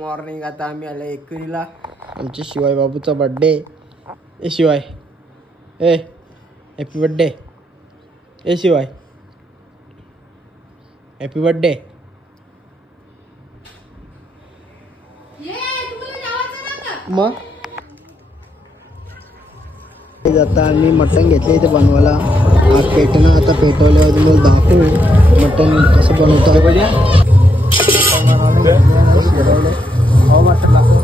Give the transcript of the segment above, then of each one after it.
Morning. आता आम्ही आलो एकविरीला. आमच्या शिवाय बाबूचा बर्थडे. ए शिवाय, ए हॅपी बर्थडे. ए शिवाय, हॅपी बर्थडे. मग आता आम्ही मटण घेतले इथे बनवायला. आग पेटणं. आता पेटवल्यावर तुम्हाला दाखवू मटण कसं बनवतो. मटण दाखव.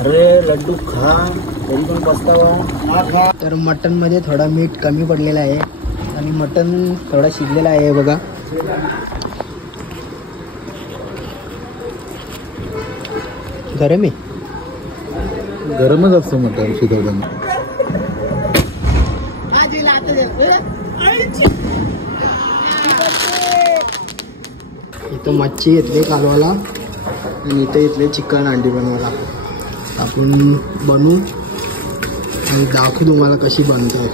अरे लड्डू खा तरी पण पस्तावा. तर मटन मध्ये थोडा मीठ कमी पडलेला आहे आणि मटन थोडा शिजलेला आहे बघा. गरम आहे. गरमच असतं मटण शिजवताना. इथं मच्छी घेतली कालवाला आणि इथं इथले चिकन अंडी बनवायला. आपण बनवू आणि दाखवू तुम्हाला कशी बनते.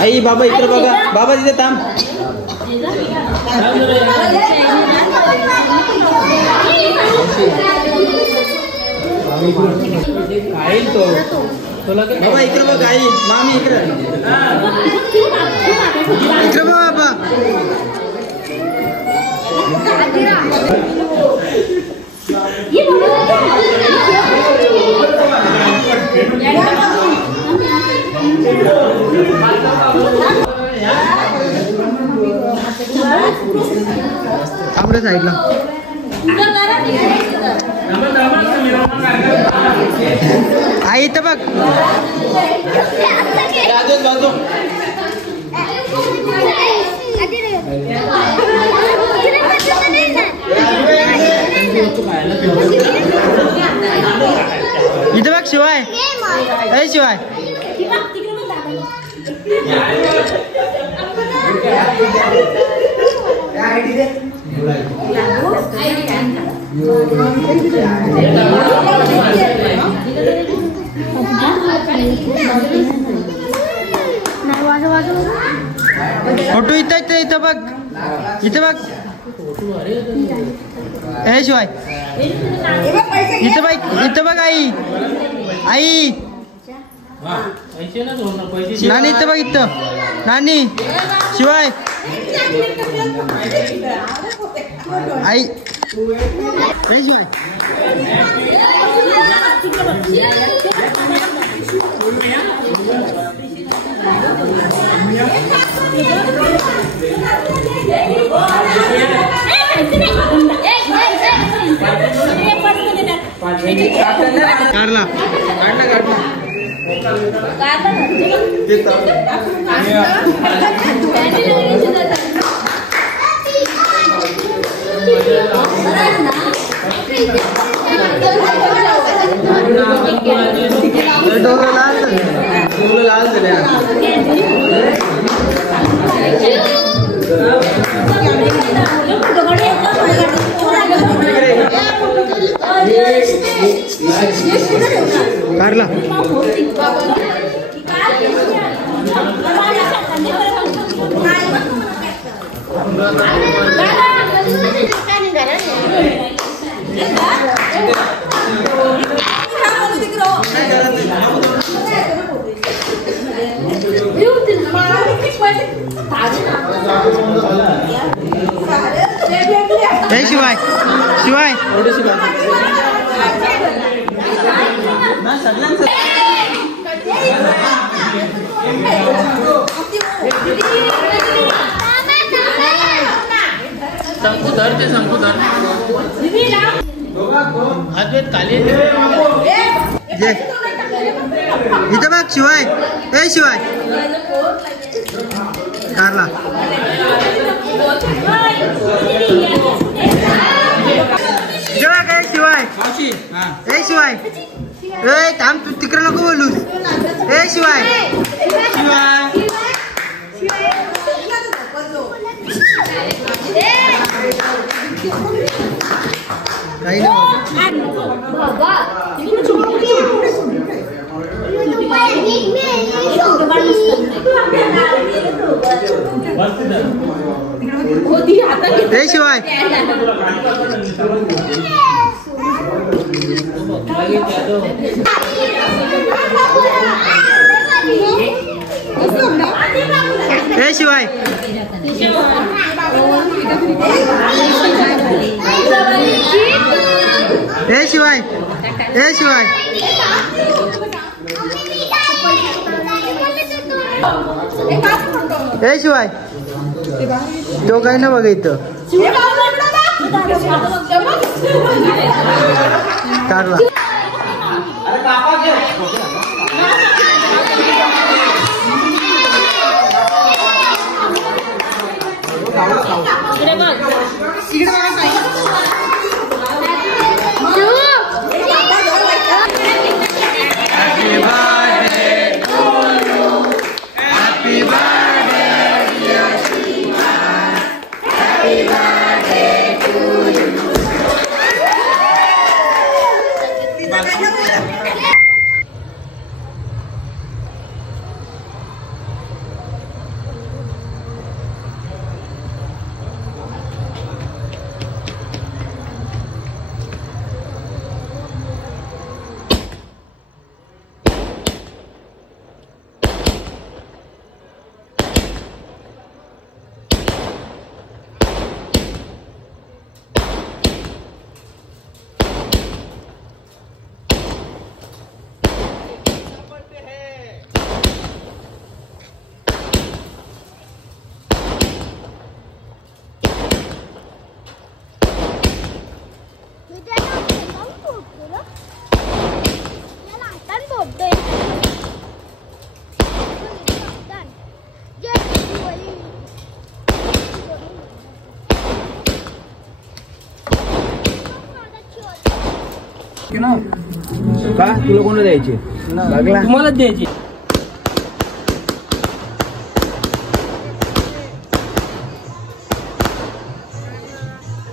आई बाबा इकडे बघा. बाबा तिथे थांब. बाबा इकडे बघ. आई मामी इकडे इकडे बघ बाबा. आपल्या साईडला आई इथं बघ. इथं बघ शिवाय. ए शिवाय. फोटो इथं इथं बघ. इथं बघ. ए शिवाय इथं बघ. इथं बघ आई. आई नानी इथं बघ. इथं नानी शिवाय आई. शिवाय काढला. लाल झाले. काढला. शिवाय शिवाय संपूधर ते संपूधर हात खाली. इथं बघ शिवाय. ए शिवाय कारला. काय शिवाय. ए शिवाय. ए थांब तू तिकडे नको बोलूस. ए शिवाय शिवाय काही नाही हे शिवाय हे शिवाय हे शिवाय हे शिवाय हे शिवाय तो काय ना बघा इथं काढला का तुला कोणाला द्यायचे तुम्हालाच द्यायची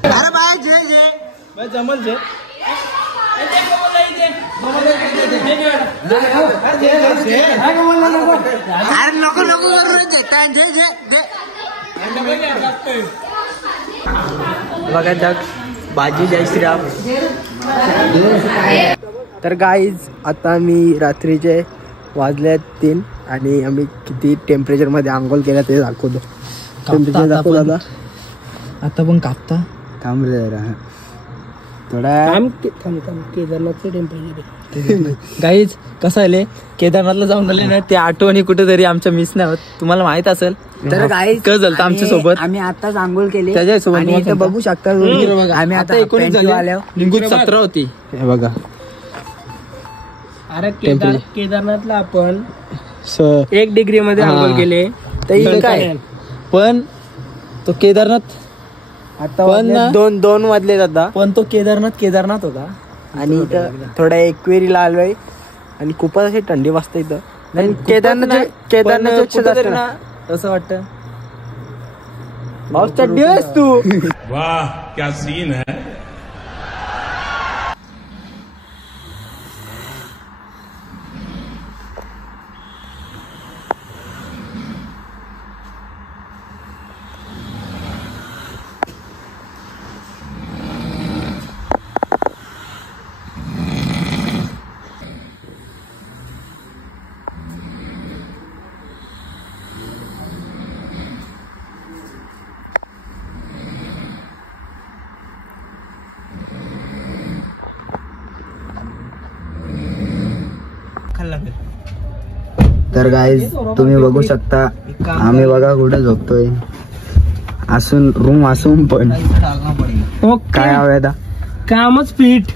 अरे बाय जे जे जमल जे अरे नको नको करू जे जे जे बघा जग भाजी जय श्रीराम. तर गाईज आता मी रात्रीचे वाजले 3 आणि आम्ही किती टेम्परेचर मध्ये आंघोळ केला ते दाखवतो. टेम्परेचर दाखव दादा. आता पण कापता थांब रे जरा थोडा केदारनाथचं टेम्परेचर गाईज कसं आले केदारनाथला जाऊन आले ना ते आठवणी कुठेतरी आमच्या मिस नाही होत. तुम्हाला माहित असेल तर गाईज काय झालं आमच्या सोबत आम्ही आताच आंघोळ केली त्याच्यासोबत आणि इथं बघू शकता आम्ही आता 19 झाले निघून 17 होती. हे बघा अरे केदारनाथला आपण 1 डिग्री मध्ये आंघोळ केले तर काय पण तो केदारनाथ आता पण दोन वाजले आता पण तो केदारनाथ होता. आणि इथं थोडा एकवेरीला आलोय आणि खूपच अशी थंडी वाजते इथं. केदारनाथ ना असं वाटतं पाऊस चड्डी आहेस तू. वाह क्या सीन है. तर गाईज तुम्ही बघू शकता आम्ही बघा कुठे झोपतोय असून रूम असून पण काय हवं कामच पीठ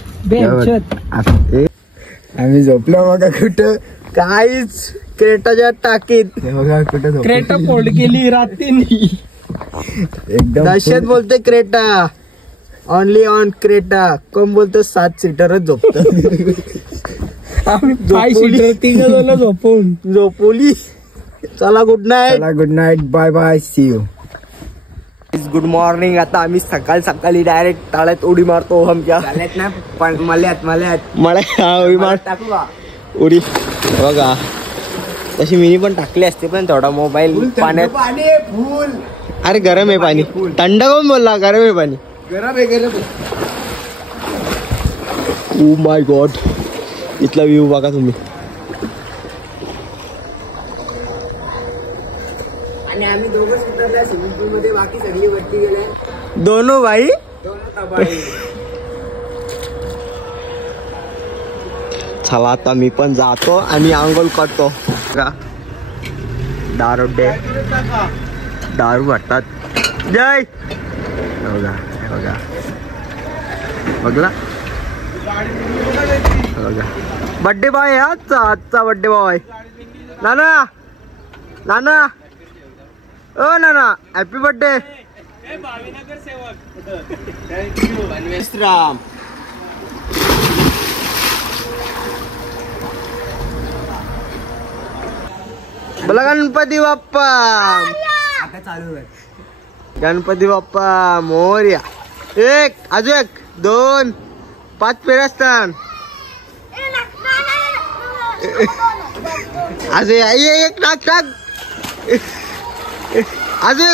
आम्ही झोपलो बघा कुठं काहीच क्रेटाच्या टाकीत बघा कुठं क्रेटा फोल्ड केली रात्रीनी एकदम दहशत बोलते क्रेटा ओनली ऑन क्रेटा. कोण बोलतो 7 सीटरच झोपत. आम्ही 5 सीटर 3 जण झोपवली. चला good night. Good night bye bye see you. Good morning. आता आम्ही सकाळी डायरेक्ट ताळ्यात उडी मारतो. हम क्या ना पण मल्यात उडी मार टाकू का उडी बघा. तशी मिनी पण टाकली असते पण थोडा मोबाईल पाण्यात. पाणी फुल अरे गरम आहे पाणी. थंड कोण बोलला? गरम आहे पाणी. गरम आहे. Oh my God. इथला व्ह्यू बघा तुम्ही. आणि आम्ही दोघं सुद्धा त्या स्विमिंग पूल मध्ये, बाकी सगळी वरती गेले. दोनो भाई. चला आता मी पण जातो आणि आंघोळ करतो. दारू वाटतात. जय बघा बघा बघला बघा. बड्डे बॉय आहे आजचा बड्डे बॉय. नाना नाना ओ नाना हॅपी बर्थडे. राम बोला गणपती बाप्पा. आता चालू आहे. गणपती बाप्पा मोरया. एक अजून एक 2 5 पेर असतात. अजून एक टाक अजून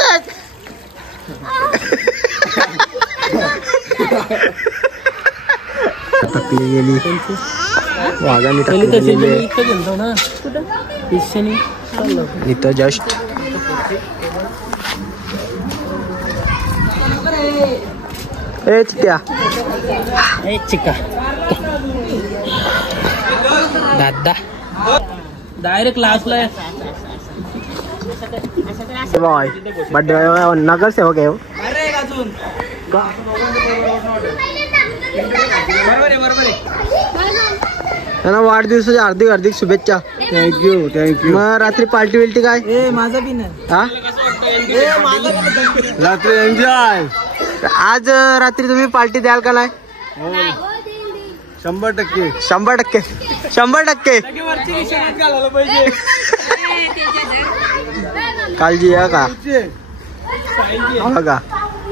एक टकली गेली. वाघाने इथं जस्ट चिक्या चिक्का दादा डायरेक्ट लास्टला बॉय. बड्डे नगरसेवक आहे. त्यांना वाढदिवसाच्या हार्दिक शुभेच्छा. थँक्यू. मग रात्री पार्टी बिल्टी काय? माझा बी नाही. हा रात्री एन्जॉय. आज रात्री तुम्ही पार्टी द्याल का नाही? 100%. 100% काळजी आहे का? बघा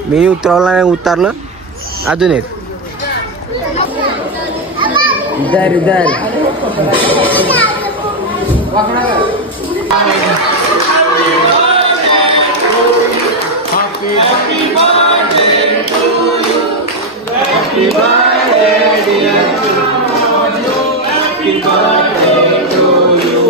मी उतरवला नाही, उतरलं अजून एक. इधर Happy birthday to you.